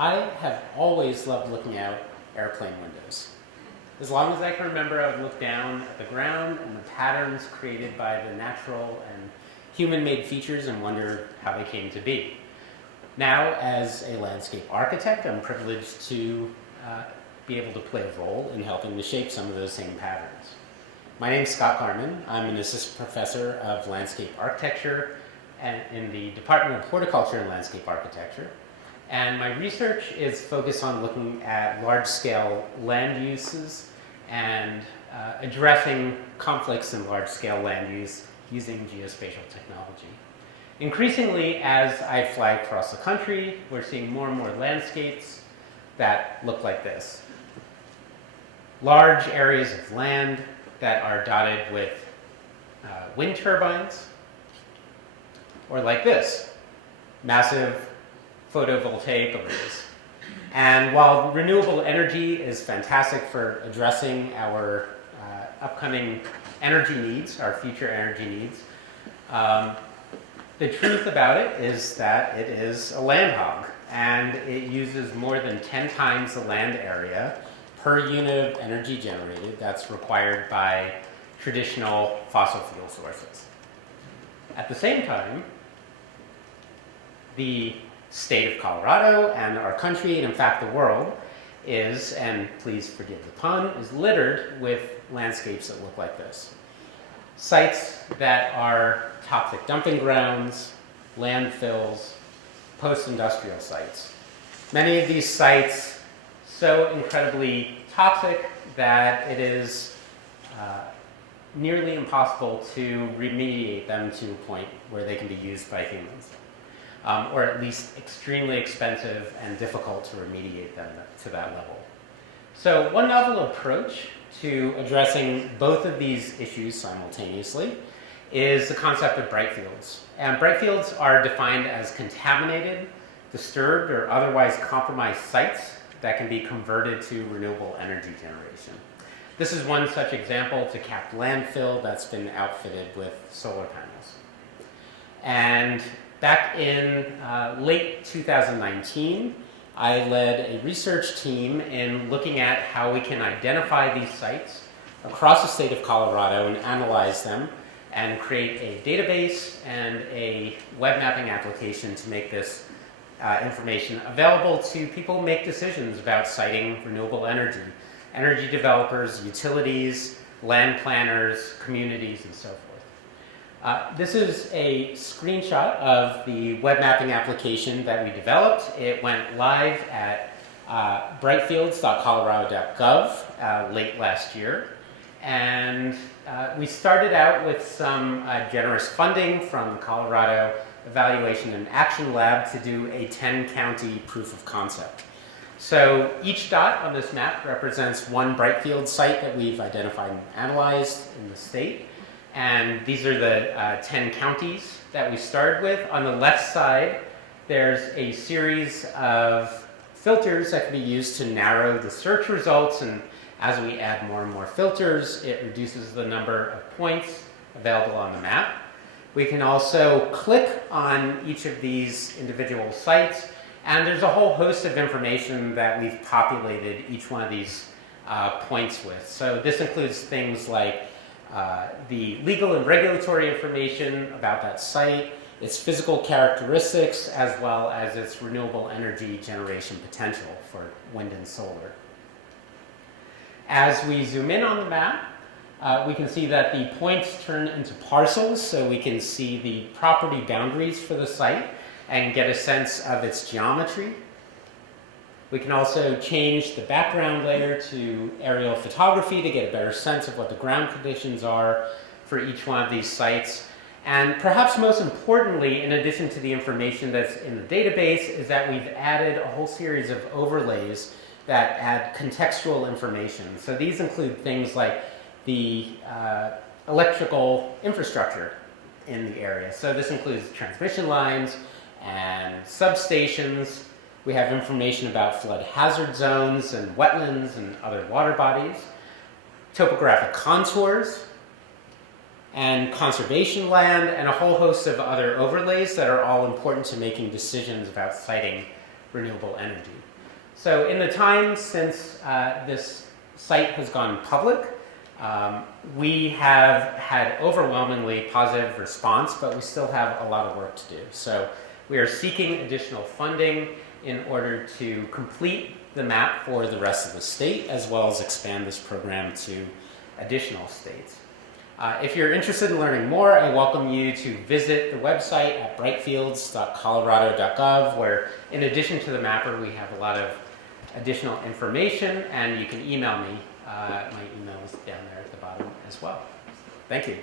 I have always loved looking out airplane windows. As long as I can remember, I would look down at the ground and the patterns created by the natural and human-made features and wonder how they came to be. Now, as a landscape architect, I'm privileged to be able to play a role in helping to shape some of those same patterns. My name is Scott Carman. I'm an assistant professor of landscape architecture in the Department of Horticulture and Landscape Architecture. And my research is focused on looking at large-scale land uses and addressing conflicts in large-scale land use using geospatial technology. Increasingly, as I fly across the country, we're seeing more and more landscapes that look like this. Large areas of land that are dotted with wind turbines, or like this, massive photovoltaic arrays. And while renewable energy is fantastic for addressing our upcoming energy needs, our future energy needs, the truth about it is that it is a land hog, and it uses more than 10 times the land area per unit of energy generated that's required by traditional fossil fuel sources. At the same time, the state of Colorado and our country, and in fact the world, is, and please forgive the pun, is littered with landscapes that look like this. Sites that are toxic dumping grounds, landfills, post-industrial sites. Many of these sites so incredibly toxic that it is nearly impossible to remediate them to a point where they can be used by humans. Or at least extremely expensive and difficult to remediate them to that level. So one novel approach to addressing both of these issues simultaneously is the concept of brightfields. And brightfields are defined as contaminated, disturbed, or otherwise compromised sites that can be converted to renewable energy generation. This is one such example. It's a capped landfill that's been outfitted with solar panels. And back in late 2019, I led a research team in looking at how we can identify these sites across the state of Colorado and analyze them and create a database and a web mapping application to make this information available to people who make decisions about siting renewable energy. Energy developers, utilities, land planners, communities, and so forth. This is a screenshot of the web mapping application that we developed. It went live at brightfields.colorado.gov late last year. And we started out with some generous funding from the Colorado Evaluation and Action Lab to do a 10-county proof of concept. So each dot on this map represents one Brightfield site that we've identified and analyzed in the state. And these are the 10 counties that we started with. On the left side, there's a series of filters that can be used to narrow the search results. And as we add more and more filters, it reduces the number of points available on the map. We can also click on each of these individual sites, and there's a whole host of information that we've populated each one of these points with. So this includes things like the legal and regulatory information about that site, its physical characteristics, as well as its renewable energy generation potential for wind and solar. As we zoom in on the map, we can see that the points turn into parcels, so we can see the property boundaries for the site and get a sense of its geometry. We can also change the background layer to aerial photography to get a better sense of what the ground conditions are for each one of these sites. And perhaps most importantly, in addition to the information that's in the database, is that we've added a whole series of overlays that add contextual information. So these include things like the electrical infrastructure in the area. So this includes transmission lines and substations. We have information about flood hazard zones and wetlands and other water bodies, topographic contours, and conservation land, and a whole host of other overlays that are all important to making decisions about siting renewable energy. So in the time since this site has gone public, we have had overwhelmingly positive response, but we still have a lot of work to do. So we are seeking additional funding in order to complete the map for the rest of the state, as well as expand this program to additional states. If you're interested in learning more, I welcome you to visit the website at brightfields.colorado.gov, where in addition to the mapper, we have a lot of additional information, and you can email me. My email is down there at the bottom as well. Thank you.